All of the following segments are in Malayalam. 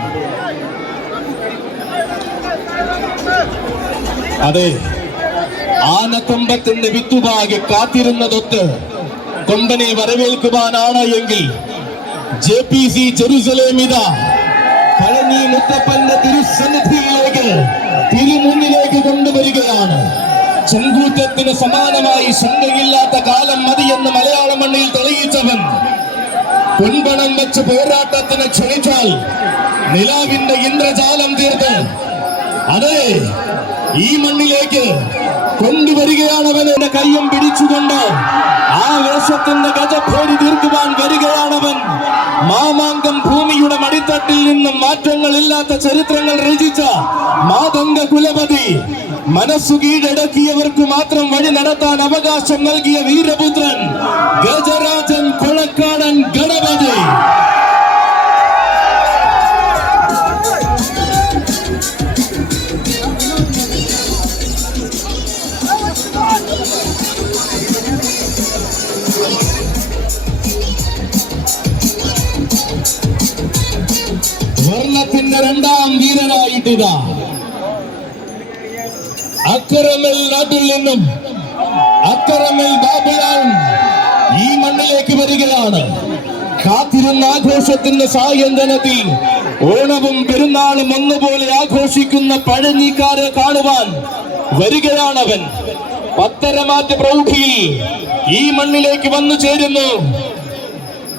വേണ്ടിയാണ്. അതെ, ആനക്കൊമ്പത്തിന്റെ വിത്തുപാകെ കാത്തിരുന്നതൊത്ത് കൊമ്പനെ വരവേൽക്കുവാനാണ് എങ്കിൽ JPC ജെറുസലേമിത പഴനി മുത്തപ്പന്റെ തിരുസന്നിധിയിലേക്ക് തിരുമുന്നിലേക്ക് കൊണ്ടുവരികയാണ്. ചെങ്കൂറ്റത്തിന് സമാനമായി ശങ്കയില്ലാത്ത കാലം മതിയെന്ന് മലയാള മണ്ണിൽ തെളിയിച്ചവൻ പൊൻപണം വെച്ച് പോരാട്ടത്തിന് ക്ഷണിച്ചാൽ നിലാവിന്റെ ഇന്ദ്രജാലം തീർത്ത് അതെ ഈ മണ്ണിലേക്ക് കൊണ്ടുവരികയാണവൻ. കയ്യും പിടിച്ചുകൊണ്ട് ആ വേഷത്തിന്റെ ഗജഭേരി തീർക്കുവാൻ വരികയാണവൻ. മാമാങ്കം ഭൂമിയുടെ മടിത്തട്ടിൽ നിന്നും മാറ്റങ്ങളില്ലാത്ത ചരിത്രങ്ങൾ രചിച്ച മാതംഗ കുലപതി, മനസ്സു കീഴടക്കിയവർക്ക് മാത്രം വഴി നടത്താൻ അവകാശം നൽകിയ വീരപുത്രൻ ഗജരാജൻ കൊളക്കാടൻ ഗണപതി. വർണ്ണത്തിന്റെ രണ്ടാം വീരനായിട്ടിതാ അക്കരമൽ നാട്ടിൽ നിന്നും അക്കരമൽ ബാബുലാൽ ഈ മണ്ണിലേക്ക് വരികയാണ്. കാത്തിരുന്ന ആഘോഷത്തിന്റെ സായന്തനത്തിൽ ഓണവും പെരുന്നാളും ഒന്നുപോലെ ആഘോഷിക്കുന്ന പഴനിക്കാരെ കാണുവാൻ വരികയാണവൻ. പത്തരമാറ്റ പ്രൗഢിയിൽ ഈ മണ്ണിലേക്ക് വന്നു ചേരുന്നു.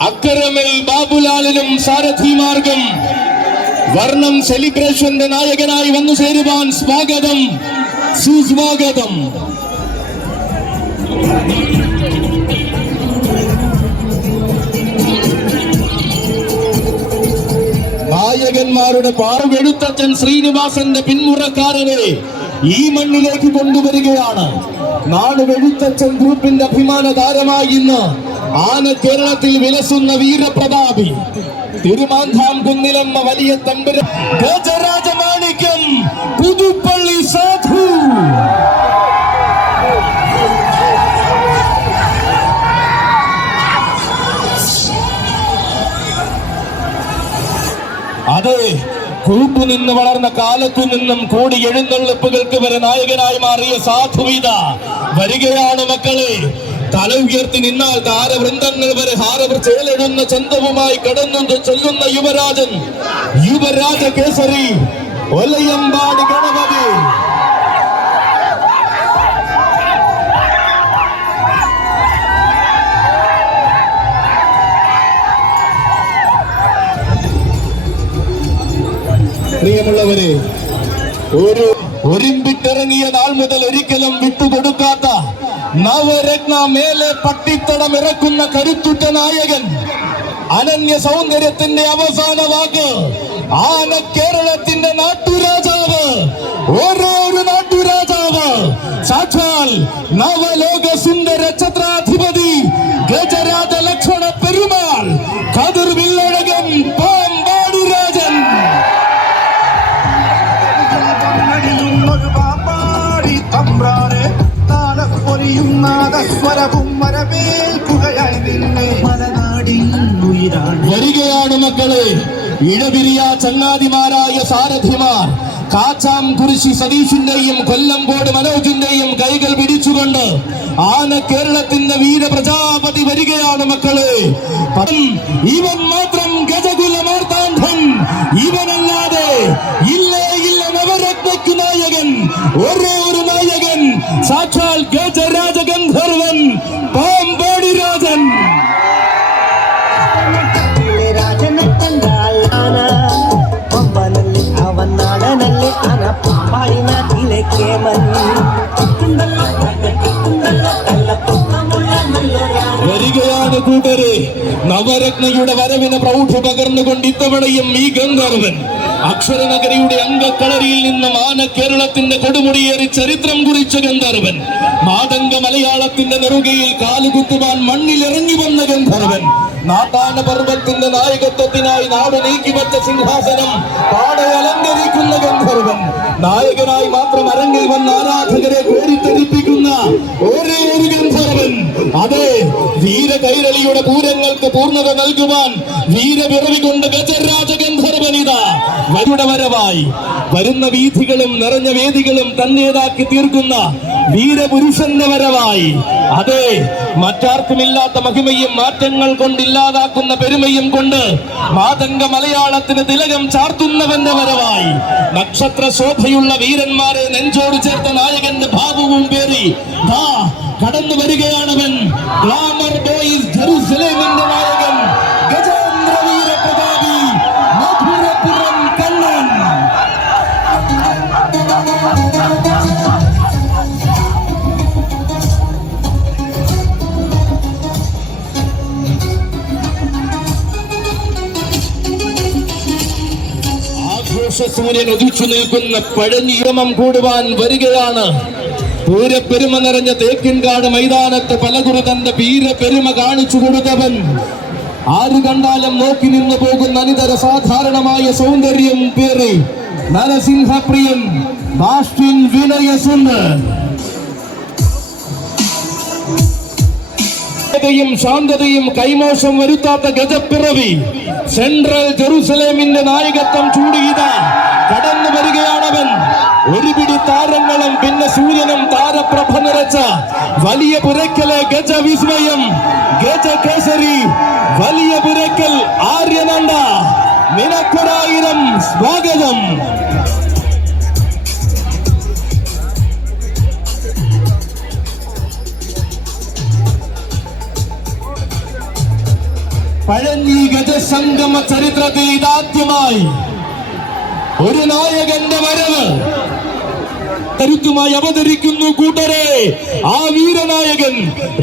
അക്കരമൽ ബാബുലാലിനും സാരഥിമാർഗം വർണ്ണം സെലിബ്രേഷന്റെ നായകനായി വന്നു ചേരുവാൻ സ്വാഗതം, സുസ്വാഗതം. നായകന്മാരുടെ പാറുവെഴുത്തച്ഛൻ ശ്രീനിവാസന്റെ പിന്മുറക്കാരനെ ഈ മണ്ണിലേക്ക് കൊണ്ടുവരികയാണ്. നാടുവെഴുത്തച്ഛൻ ഗ്രൂപ്പിന്റെ അഭിമാന താരമായി ഇന്ന് ആന കേരളത്തിൽ വിലസുന്ന വീരപ്രതാപി തിരുമാന്ധാം കുന്നിലമ്മ വലിയ തമ്പുരാൻ ഗജരാജമാണിക്യം പുതുപ്പള്ളി സാധു. അതെ, കുറുപ്പു നിന്ന് വളർന്ന കാലത്തു നിന്നും കോടി എഴുന്നള്ളിപ്പുകൾക്ക് വരെ നായകനായി മാറിയ സാധുവിത വരികയാണ് മക്കളെ. തല ഉയർത്തി നിന്നാൽ താരവൃന്ദങ്ങൾ വരെ ഹാരവർ ചേലെഴുന്ന ചന്തവുമായി കടന്നു ചൊല്ലുന്ന യുവരാജൻ, യുവരാജ കേസരി ഒലയമ്പാടി ഗണപതി. പ്രിയമുള്ളവരെ, ഒരുമ്പിട്ടിറങ്ങിയ നാൾ മുതൽ ഒരിക്കലും വിട്ടുകൊടുക്കാത്ത നവരത്ന മേലെ പട്ടിത്തടം ഇറക്കുന്ന കരുത്തുറ്റ നായകൻ, അനന്യ സൗന്ദര്യത്തിന്റെ അവസാന വാക്ക്, ആന കേരളത്തിന്റെ നാട്ടുരാജാവ്, ഓരോ നാട്ടുരാജാവ്, സാക്ഷാൽ നവലോക സുന്ദര ഛത്രാധിപതി ഗജരാജ ലക്ഷ്മണ പെരുമാൾ കതിർ വില്ലഴകൻ പാമ്പാടി രാജൻ. വരികയാണ് മക്കളെ ഇഴപിരിയ ചങ്ങാതിമാരായ സാരഥിമാർ. കാച്ചാം കുരിശി സതീഷിന്റെയും കൊല്ലംകോട് മനോജിന്റെയും കൈകൾ പിടിച്ചുകൊണ്ട് ആന കേരളത്തിന്റെ വീര പ്രജാപതി വരികയാണ് മക്കളെ. ഇവൻ മാത്രം ഗജകുല മാർത്താണ്ഡൻ, ഇവനല്ലാതെ ഇല്ലേ ഇല്ല നവരത്നയ്ക്ക് നായകൻ, ഒരേ ഒരു നായകൻ, സാക്ഷാൽ ഗജരാജ ഗന്ധർവൻ പാമ്പാടി രാജൻ. വരികയാണ് കൂട്ടരെ, നവരത്നയുടെ വരവിന് പ്രൗഢി പകർന്നുകൊണ്ട് ഇത്തവണയും ഈ ഗന്ധർവൻ അക്ഷരനഗരിയുടെ അംഗക്കളരിയിൽ നിന്നും ആന കേരളത്തിന്റെ കൊടുമുടിയേറി ചരിത്രം കുറിച്ച ഗന്ധർവൻ, മാതംഗ മലയാളത്തിന്റെ നെറുകയിൽ കാലുകുത്തുവാൻ മണ്ണിലിറങ്ങി വന്ന ഗന്ധർവൻ, നാട്ടാന പർവ്വത്തിന്റെ നായകത്വത്തിനായി നാട് നീക്കിവച്ച സിംഹാസനം പാടെ അലങ്കരിക്കുന്ന ഗന്ധർവൻ, നായകനായി മാത്രം അരങ്ങിൽ വന്ന ആരാധകരെ കോരിത്തെരിപ്പിക്കുന്ന ഒരേ ഒരു ഗന്ധർവൻ. അതെ, വീര കൈരളിയുടെ പൂരങ്ങൾക്ക് പൂർണ്ണത നൽകുവാൻ വീരപിറവി കൊണ്ട് ഗജരാജ ഗന്ധർവനിത വരുട വരവായി വരുന്ന വീഥികളും നിറഞ്ഞ വേദികളും തന്റേതാക്കി തീർക്കുന്ന വീരപുരുഷന്റെ വരവായി. അതെ, മറ്റാർക്കുമില്ലാത്ത മഹിമയും മാറ്റങ്ങൾ കൊണ്ടില്ലാതാക്കുന്ന പെരുമയും കൊണ്ട് മാതംഗ മലയാളത്തിന് തിലകം ചാർത്തുന്നവന്റെ വരവായി. നക്ഷത്ര ശോഭയുള്ള വീരന്മാരെ നെഞ്ചോട് ചേർത്ത നായകന്റെ ഭാവവും പേറി കടന്നു വരികയാണവൻ. ഗ്ലാമർ ബോയ്സ് ജെറുസലേമിന്റെ നായകൻ ഗജേന്ദ്ര വീര പ്രതാപി മധുരപുരം കണ്ണൻ. ആഘോഷസൂര്യൻ ഉദിച്ചു നിൽക്കുന്ന പഴനിയമം കൂടുവാൻ വരികയാണ്. പൂരപ്പെരുമ നിറഞ്ഞ തേക്കിൻകാട് മൈതാനത്ത് പലകുറി തന്റെ വീരപ്പെരുമ കാണിച്ചു കൊടുത്തവൻ. ആര് കണ്ടാലും നോക്കി നിന്നു പോകുന്ന അനിതര സാധാരണമായ സൗന്ദര്യം പേറി നരസിംഹപ്രിയൻ ബാഷ്ടിൻ വിനയസുന്ദർ. ശാന്തതയും കൈമോശം വരുത്താത്ത ഗജപ്പിറവി സെൻട്രൽ ജെറുസലേമിന്റെ നായകത്വം ചൂടിയിത കടന്നു വരികയാണവൻ. ഒരു പിടി താരങ്ങളും പിന്നെ സൂര്യനും താരപ്രഭ നിറച്ച വലിയ പുരക്കലെ ഗജവിസ്മയം ഗജകേസരി വലിയ പുരക്കൽ ആര്യനന്ദ, നിനക്കൊരായിരം സ്വാഗതം. പഴഞ്ഞി ഗജസംഗമ ചരിത്രത്തിൽ ഇതാദ്യമായി ഒരു നായകന്റെ വരവ് കരുത്തുമായി അവതരിക്കുന്നു കൂട്ടരെ. ആ വീരനായകൻ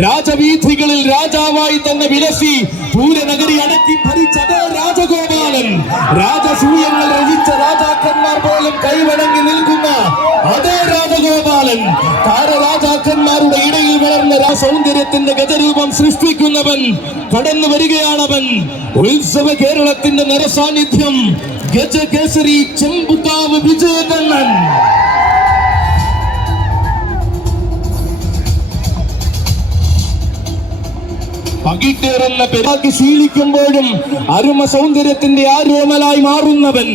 രാജവീഥികളിൽ രാജാവായി തന്നെ വിലസി പൂരനഗരി അടക്കി ഭരിച്ചതേ രാജഗോപാലൻ. രാജസൂയങ്ങൾ രചിച്ച രാജാക്കന്മാർ പോലും കൈവണങ്ങി നിൽക്കുന്ന അതേ രാജഗോപാലൻ. താരരാജാക്കന്മാരുടെ ഇടയിൽ വളർന്ന സൗന്ദര്യത്തിന്റെ ഗജരൂപം സൃഷ്ടിക്കുന്നവൻ കടന്നു വരികയാണവൻ. ഉത്സവ കേരളത്തിന്റെ നിറസാന്നിധ്യം ഗജകേസരി ചെമ്പുകാവ് വിജയകണ്ണൻ. പകിട്ടേറുന്ന പെരാക്കി ശീലിക്കുമ്പോഴും അരുമ സൗന്ദര്യത്തിന്റെ ആരോമലായി മാറുന്നവൻ.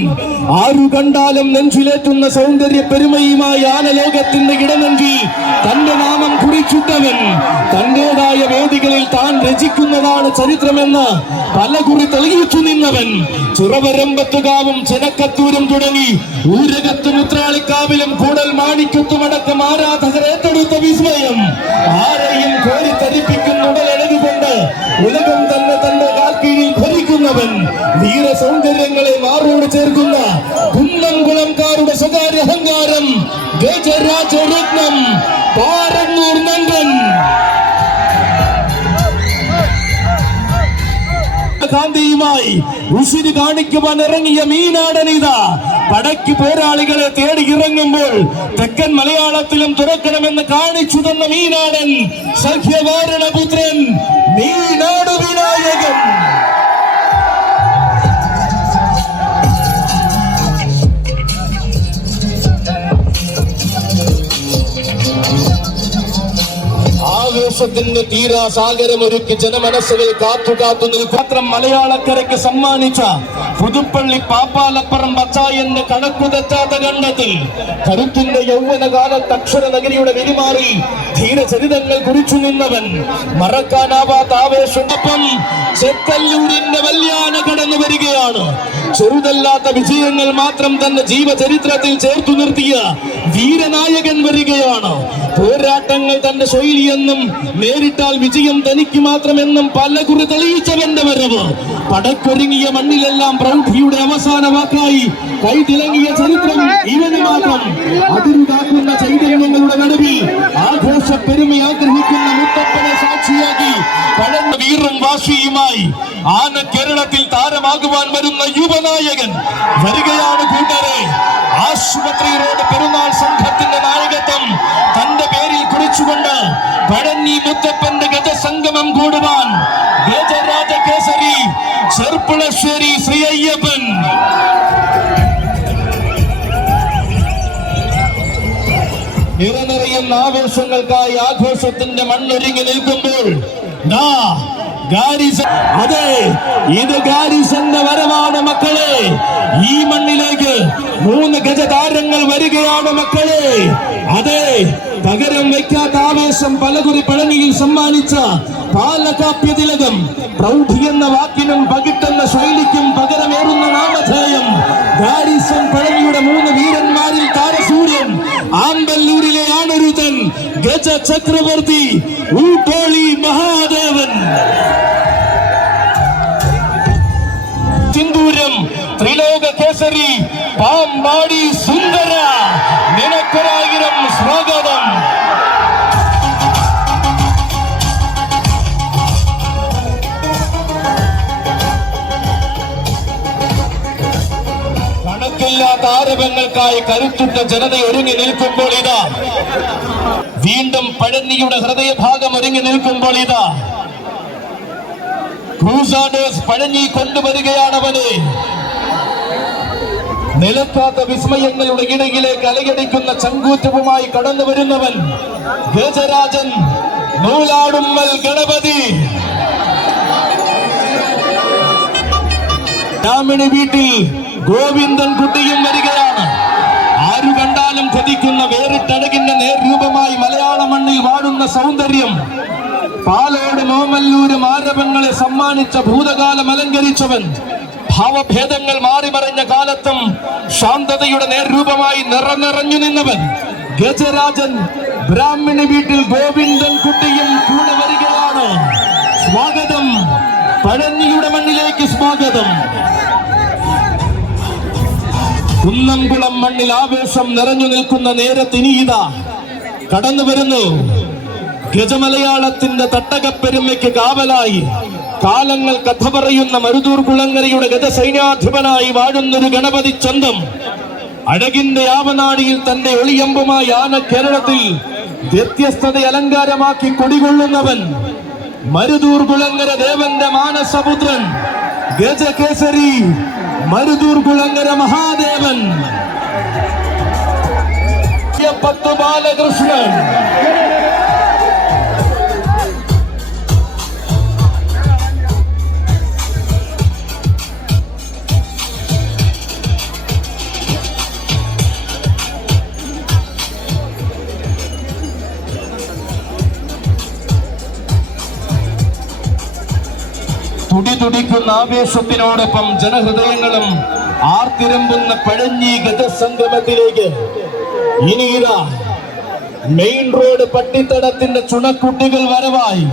ആരു കണ്ടാലും നെഞ്ചിലേറ്റുന്ന സൗന്ദര്യ പെരുമയുമായി ആനലോകത്തിന്റെ ഇടനെഞ്ചിൽ തന്റെ നാമം കുറിച്ചിട്ടവൻ. തന്റേതായ വേദികളിൽ താൻ രചിക്കുന്നതാണ് ചരിത്രമെന്ന് പലകുറി തെളിയിച്ചു നിന്നവൻ. ചിറവരമ്പത്തുകാവും ചെനക്കത്തൂരും തുടങ്ങി ഊരകത്തും ഉത്രാളിക്കാവിലും കൂടൽ മാണിക്കത്തുമടക്കം ആരാധകർ ഏറ്റെടുത്ത വിസ്മയം ആരെയും കോരിത്തരിപ്പിക്കുന്ന ഉടലെഴുതുകൊണ്ട് ഉലകം തന്നെ തന്റെ കാൽക്കീഴിൽ ഭരിക്കുന്നവൻ. വീര സൗന്ദര്യങ്ങളെ മാറോട് ചേർക്കുന്ന കുന്നംകുളംകാരുടെ സ്വകാര്യ അഹങ്കാരം ഗജരാജരത്നം പാറന്നൂർ നന്ദൻ. കാന്തിയുമായി ഉശിരി കാണിക്കുവാൻ ഇറങ്ങിയ മീനാടനിത പടയ്ക്ക് പോരാളികളെ തേടി ഇറങ്ങുമ്പോൾ തെക്കൻ മലയാളത്തിലും തുറക്കണമെന്ന് കാണിച്ചു തന്ന മീനാടൻ സഖ്യവാരണപുത്രൻ മീനാട് വിനായകൻ. ആവേശത്തിന്റെ തീരാസാഗരമൊരുക്കി ജനമനസ്സുകൾ കാത്തു നിൽക്കും. മലയാളക്കരയ്ക്ക് സമ്മാനിച്ച പുതുപ്പള്ളി പാപ്പാലപ്പുറം പച്ചായന്റെ കണക്കു തെറ്റാത്ത കണ്ടത്തിൽ കരുത്തിന്റെ യൗവനകാലത്ത് അക്ഷര നഗരിയുടെ വെരിമാറി ധീരചരിതങ്ങൾ കുറിച്ചു നിന്നവൻ. മറക്കാനാവാത്ത ആവേശത്തോടൊപ്പം ചെത്തല്ലൂരിന്റെ വല്യാന കടന്നു വരികയാണ്. ചെറുതല്ലാത്ത വിജയങ്ങൾ മാത്രം തന്റെ ജീവചരിത്രത്തിൽ ചേർത്തു നിർത്തിയ വീരനായകൻ വരികയാണ്. പോരാട്ടങ്ങൾ തന്റെ ശൈലിയെന്നും നേരിട്ടാൽ വിജയം തനിക്ക് മാത്രമെന്നും പലകുറി തെളിയിച്ചവന്റെ വരവ്. പടക്കൊരുങ്ങിയ മണ്ണിലെല്ലാം പ്രൗഢിയുടെ അവസാന വാക്കായി കൈതിളങ്ങിയ ചരിത്രം ഇവന് മാത്രം. അതിരുകാക്കുന്ന ചൈതന്യങ്ങളുടെ നടുവിൽ ആഘോഷ പെരുമ ആഗ്രഹിക്കുന്ന മുത്തപ്പനെ സാക്ഷിയാക്കി പഴഞ്ഞ വീറും വാശിയുമായി ആന കേരളത്തിൽ താരമാകുവാൻ വരുന്ന യുവനായകൻ വരികയാണ് കൂട്ടരെ. ആശുപത്രി റോഡ് പെരുന്നാൾ സംഘത്തിന്റെ നായകത്വം തന്റെ പേരിൽ കുറിച്ചുകൊണ്ട് പഴഞ്ഞി മുത്തപ്പന്റെ ഗജസംഗമം കൂടുവാൻ ഗജരാജകേസരി ചെർപ്പുളശ്ശേരി ശ്രീ അയ്യപ്പൻ. നിറനിറയുന്ന ആവേശങ്ങൾക്കായി ആഘോഷത്തിന്റെ മണ്ണൊരുങ്ങി നിൽക്കുമ്പോൾ അതെ, ഇത് ഗാരിസന്റെ വരവാണ് മക്കളെ. ഈ മണ്ണിലേക്ക് 3 ഗജതാരങ്ങൾ വരികയാണ് മക്കളെ. അതെ, പകരം വയ്ക്കാത്ത ആവേശം പലകുറി പഴനിയിൽ സമ്മാനിച്ച പാലകാപ്യ തിലകം, പ്രൗഢി എന്ന വാക്കിനും പകിട്ടെന്ന ശൈലിക്കും പകരമേറുന്ന നാമധേയം ഗാരിസൺ പഴനിയുടെ 3 വീരന്മാരിൽ താരസൂര്യൻ, ആമ്പല്ലൂരിലെ ആണരുതൻ, ഗജ ചക്രവർത്തി ഊട്ടോളി മഹാദേവൻ. സിന്ദൂരം ത്രിലോക കേസരി പാമ്പാടി സുന്ദര, നിനക്കൊരായിരം സ്വാഗതം. കണക്കില്ലാത്ത ആരവങ്ങൾക്കായി കരുത്തുറ്റ ജനത ഒരുങ്ങി നിൽക്കുമ്പോൾ ഇതാ വീണ്ടും പഴനിയുടെ ഹൃദയഭാഗം ഒരുങ്ങി നിൽക്കുമ്പോൾ ഇതാ ക്രൂസാഡേഴ്സ് പഴനി കൊണ്ടുവരികയാണവനെ. നിലക്കാത്ത വിസ്മയങ്ങളുടെ ഇടയിലേക്ക് അലയടിക്കുന്ന ചങ്കൂറ്റവുമായി കടന്നു വരുന്നവൻ ഗജരാജൻ നൂലാടുമ്മൽ ഗണപതി. രാമിണി വീട്ടിൽ ഗോവിന്ദൻ കുട്ടിയും വരികയാണ്. ആരു കണ്ടാലും കൊതിക്കുന്ന വേറിട്ടഴകിന്റെ നേർരൂപമായി മലയാള മണ്ണിൽ വാഴുന്ന സൗന്ദര്യം, പാലോട് മോമല്ലൂരും ആരവങ്ങളെ സമ്മാനിച്ച ഭൂതകാലം അലങ്കരിച്ചവൻ, ഭാവഭേദങ്ങൾ മാറിമറിഞ്ഞ കാലത്തും ശാന്തതയുടെ നേർരൂപമായി നിറഞ്ഞു നിന്നവൻ ഗജരാജൻ ബ്രാഹ്മണി വീട്ടിൽ ഗോവിന്ദൻ കുട്ടിയും കൂടെ വരികയാണ്. സ്വാഗതം, പഴനിയുടെ മണ്ണിലേക്ക് സ്വാഗതം. കുന്നംകുളം മണ്ണിൽ ആവേശം നിറഞ്ഞു നിൽക്കുന്ന നേരത്തിനീതാ കടന്നു വരുന്നു ഗജമലയാളത്തിന്റെ തട്ടകപ്പെരുമയ്ക്ക് കാവലായി കാലങ്ങൾ കഥ പറയുന്ന മരുതൂർ കുളങ്ങരയുടെ ഗജസൈന്യാധിപനായി വാഴുന്നൊരു ഗണപതി ചന്തം. അഴകിന്റെ ആവനാടിയിൽ തന്റെ ഒളിയമ്പുമായി ആന കേരളത്തിൽ വ്യത്യസ്തത അലങ്കാരമാക്കി കൊടികൊള്ളുന്നവൻ മരുതൂർ കുളങ്ങര ദേവന്റെ മാനസപുത്രൻ ഗജകേസരി മരുതൂർ കുളങ്ങര മഹാദേവൻ ബാലകൃഷ്ണൻ. തുടിതുടിക്കുന്ന ആവേശത്തിനോടൊപ്പം ജനഹൃദയങ്ങളും ആർത്തിരമ്പുന്ന പഴഞ്ഞി ഗജസംഗമത്തിലേക്ക് ഇനിയിതാ മെയിൻ റോഡ് പട്ടിത്തടത്തിന്റെ ചുണക്കുട്ടികൾ വരവായി.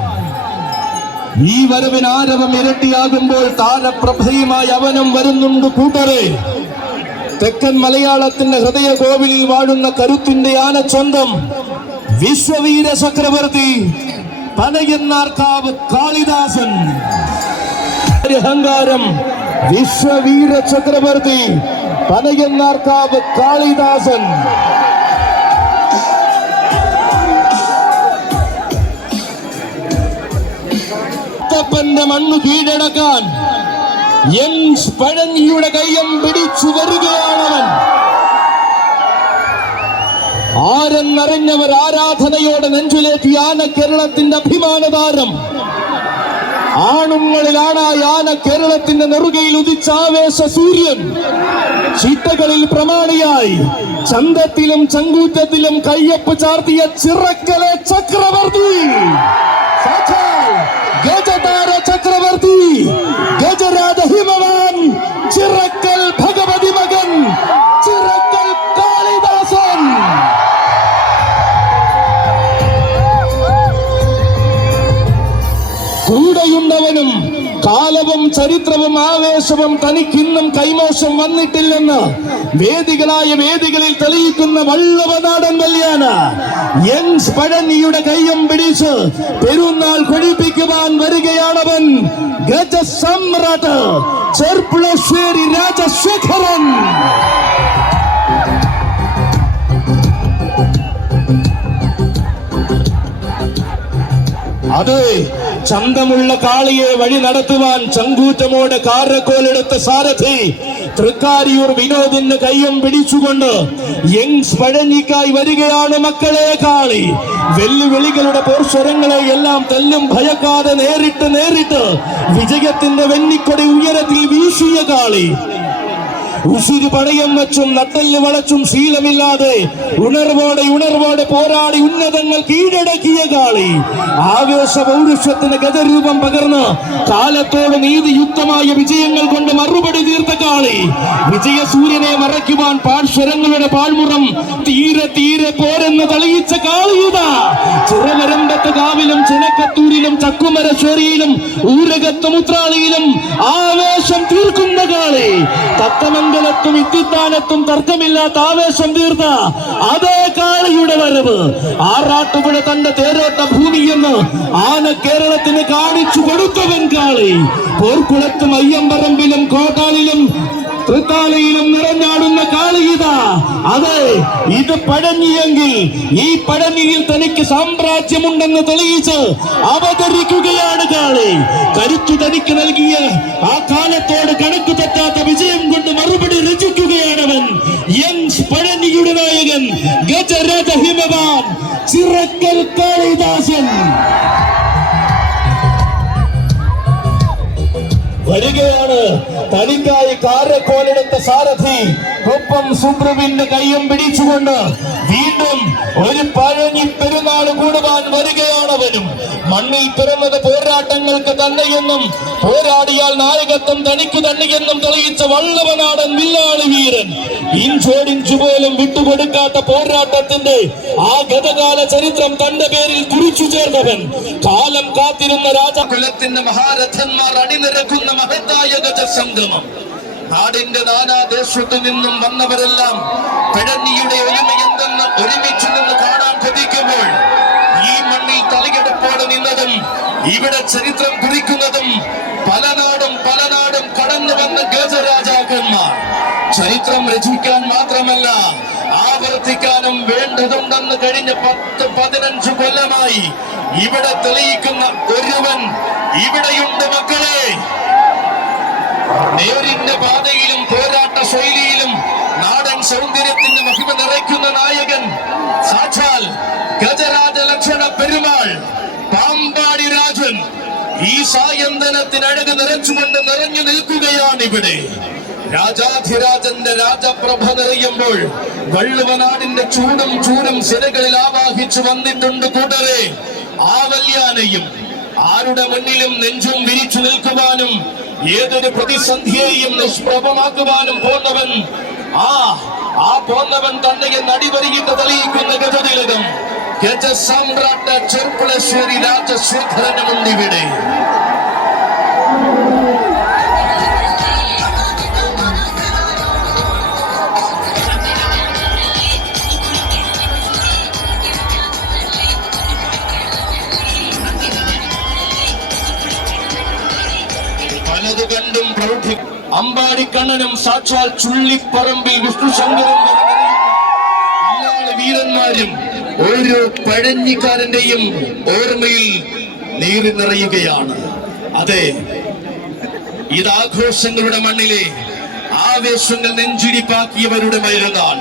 ഈ വരവിന് ആരവം ഇരട്ടിയാകുമ്പോൾ താരപ്രഭയുമായി അവനും വരുന്നുണ്ട് കൂട്ടരെ. തെക്കൻ മലയാളത്തിന്റെ ഹൃദയ കോവിലിൽ വാഴുന്ന കരുത്തിന്റെ ആനച്ചന്തം വിശ്വവീര ചക്രവർത്തി പനയന്നാർക്കാവ് കാളിദാസൻ. അഹങ്കാരം വിശ്വവീര ചക്രവർത്തി പനയന്നാർക്കാവ് കാളിദാസൻ. പ്പന്റെ മണ്ണു കീഴടക്കാൻ പഴനിയുടെ കയ്യം പിടിച്ചു വരികയാണവൻ. ആരെന്നറിഞ്ഞവർ ആരാധനയോടെ നെഞ്ചിലേറ്റി ആന കേരളത്തിന്റെ അഭിമാനതാരം. ആണുങ്ങളിലാണായി ആന കേരളത്തിന്റെ നെറുകയിൽ ഉദിച്ച ആവേശ സൂര്യൻ. ചീട്ടകളിൽ പ്രമാണിയായി ചന്തത്തിലും ചങ്കൂറ്റത്തിലും കയ്യൊപ്പ് ചാർത്തിയ ചിറക്കലെ ചക്രവർത്തി, ഗജതാര ചക്രവർത്തി, ഗജരാജ ഹിമവാൻ, ചിറക്കൽ ഭഗവതി മകൻ, ചിറക്കൽ കാളിദാസൻ. കൂടെയുണ്ടവനും കാലവും ചരിത്രവും ആവേശവും തനിക്കിന്നും കൈമോശം വന്നിട്ടില്ലെന്ന് വേദികളായ വേദികളിൽ തെളിയിക്കുന്ന വള്ളവനാടൻ കല്യാണ യങ്സ് പഴനിയുടെ കയ്യം പിടിച്ച് പെരുന്നാൾ കൊഴിപ്പിക്കുവാൻ വരികയാണവൻ ഗജസമ്രാട്ട് ചെർപ്പുളശ്ശേരി രാജശേഖരൻ. അതെ, ചന്തമുള്ള കാളിയെ വഴി നടത്തുവാൻ ചങ്കൂറ്റമോടെ കാരക്കോലെടുത്ത സാരഥി തൃക്കാരിയൂർ വിനോദിന്റെ കയ്യും പിടിച്ചുകൊണ്ട് യങ്സ് പഴഞ്ഞിക്കായി വരികയാണ് മക്കളെ കാളി. വെല്ലുവിളികളുടെ പോർശ്വരങ്ങളെ എല്ലാം തെല്ലും ഭയക്കാതെ നേരിട്ട് വിജയത്തിന്റെ വെന്നിക്കൊടി ഉയരത്തിൽ വീശിയ കാളി. ഉസിര് പണയം വെച്ചും നട്ടല് വളച്ചും ശീലമില്ലാതെ ഉണർവോടെ പോരാടി ഉന്നതങ്ങൾ കീഴടക്കിയ കാളി. ആവേശ പൗരുഷത്തിന് ഗതരൂപം പകർന്ന് കാലത്തോട് നീതിയുക്തമായ വിജയങ്ങൾ കൊണ്ട് മറുപടി തീർത്ത കാളി. വിജയ സൂര്യനെ മറയ്ക്കുവാൻ പാഴ്ശ്വരങ്ങളുടെ പാഴ്മുറം തീരെ പോരെന്ന് തെളിയിച്ച കാളിയുത. ചിറവരമ്പത്ത് കാവിലും ചിനക്കത്തൂരിലും ചക്കുമരശ്ശേരിയിലും ഊരകത്ത് മുത്രാളിയിലും ആവേശം തീർക്കുന്ന കാളി. തത്തമംഗലത്തും ഇത്തിത്താനത്തും തർക്കമില്ലാത്ത ആവേശം തീർത്ത അതേ കാളിയുടെ വരവ് ആറാട്ടുപുഴ തന്റെ തേരോട്ട ഭൂമിയെന്ന് ആന കേരളത്തിന് കാണിച്ചു കൊടുത്തവൻ കാളി. പോർക്കുളത്തും അയ്യമ്പറമ്പിലും കോട്ടാലിലും തൃത്താലയിലും നിറഞ്ഞാടുന്ന കാളിയിത. അതെ, ഇത് പഴഞ്ഞിയെങ്കിൽ ഈ പഴഞ്ഞിയിൽ തനിക്ക് സാമ്രാജ്യമുണ്ടെന്ന് തെളിയിച്ച് അവതരിക്കുകയാണ് കാളി. കരുത്തു തനിക്ക് നൽകിയ ആ കാലത്തോട് കണക്ക് തെറ്റാത്ത വിജയം കൊണ്ട് മറുപടി രചിക്കുകയാണവൻ. യങ്സ് പഴഞ്ഞിയുടെ നായകൻ ഗജരഥ ഹിമവാൻ ചിറക്കൽ കാളിദാസൻ വരികയാണ്. തനിക്കായി കാരക്കോലെടുത്ത സാരഥി ഒപ്പം സുബ്രുവിന്റെ കയ്യും പിടിച്ചുകൊണ്ട് വീണ്ടും ഒരു പഴഞ്ഞി പെരുന്നാൾ കൂടുവാൻ വരികയാണവനും. മണ്ണിൽ പിറന്നത് പോരാട്ടങ്ങൾക്ക് തന്നെയെന്നും പോരാടിയാൽ നായകത്വം തനിക്ക് തന്നെയെന്നും തെളിയിച്ച വള്ളവനാടൻ വില്ലാളി വീരൻ. ഇഞ്ചോടിഞ്ചു പോലും വിട്ടുകൊടുക്കാത്ത പോരാട്ടത്തിന്റെ ആ ഗതകാല ചരിത്രം തന്റെ പേരിൽ കുറിച്ചു ചേർന്നവൻ. കാലം കാത്തിരുന്ന രാജകുലത്തിന്റെ മഹാരഥന്മാർ അണിനിരക്കുന്ന മഹത്തായ ഗജസംഗമം. നാടിന്റെ നാനാദേശത്തു നിന്നും വന്നവരെല്ലാം പഴഞ്ഞിയുടെ ഒരുമയെന്തെന്ന് ഒരുമിച്ച് നിന്ന് കാണാൻ കൊതിക്കുമ്പോൾ ഈ മണ്ണിൽ തലയെടുപ്പോടെ നിന്നതും ഇവിടെ ചരിത്രം കുറിക്കുന്നതും പല നാടും കടന്നു വന്ന ഗജരാജാക്കന്മാർ. ചരിത്രം രചിക്കാൻ മാത്രമല്ല ആവർത്തിക്കാനും വേണ്ടതുണ്ടെന്ന് കഴിഞ്ഞ 10-15 കൊല്ലമായി ഇവിടെ തെളിയിക്കുന്ന ഒരുവൻ ഇവിടെയുണ്ട് മക്കളെ. നേരിന്റെ പാതയിലും പോരാട്ട ശൈലിയിലും നാടൻ സൗന്ദര്യത്തിന്റെ മഹിമ നിറയ്ക്കുന്ന നായകൻ സാക്ഷാൽ ഗജരാജ ലക്ഷണ പെരുമാൾ പാമ്പാടി രാജൻ. ഈ സായന്തനത്തിന് അഴക് നിറച്ചുകൊണ്ട് നിറഞ്ഞു നിൽക്കുകയാണ് ഇവിടെ. രാജാധിരാജന്റെ രാജപ്രഭ നിറയുമ്പോൾ വള്ളുവനാടിന്റെ ചൂടും സിരകളിൽ ആവാഹിച്ചു വന്നിട്ടുണ്ട് കൂട്ടരെ. ആവല്യാനയും ആരുടെ മുന്നിലും നെഞ്ചും വിരിച്ചു നിൽക്കുവാനും ഏതൊരു പ്രതിസന്ധിയെയും നിഷ്പ്രഭമാക്കുവാനും പോന്നവൻ പോന്നവൻ തന്നെ നടിവരിയിട്ട് തെളിയിക്കുന്ന ഗജതിലകം ഗജസമ്രാട്ട ചെർപ്പുളശ്ശേരി രാജശേഖരനുമുണ്ട് ഇവിടെ. പലത് കണ്ടും പ്രൗഢി അമ്പാടിക്കണ്ണനും സാക്ഷാൽ ചുള്ളിപ്പറമ്പിൽ വിഷ്ണുശങ്കരൻ വീരന്മാരും ഓരോ പഴഞ്ഞിക്കാരന്റെയും ഓർമ്മയിൽ നീറി നിറയുകയാണ്. അതെ, ഇത് ആഘോഷങ്ങളുടെ മണ്ണിലെ ആവേശങ്ങൾ നെഞ്ചിരിപ്പാക്കിയവരുടെ മൈതാൻ.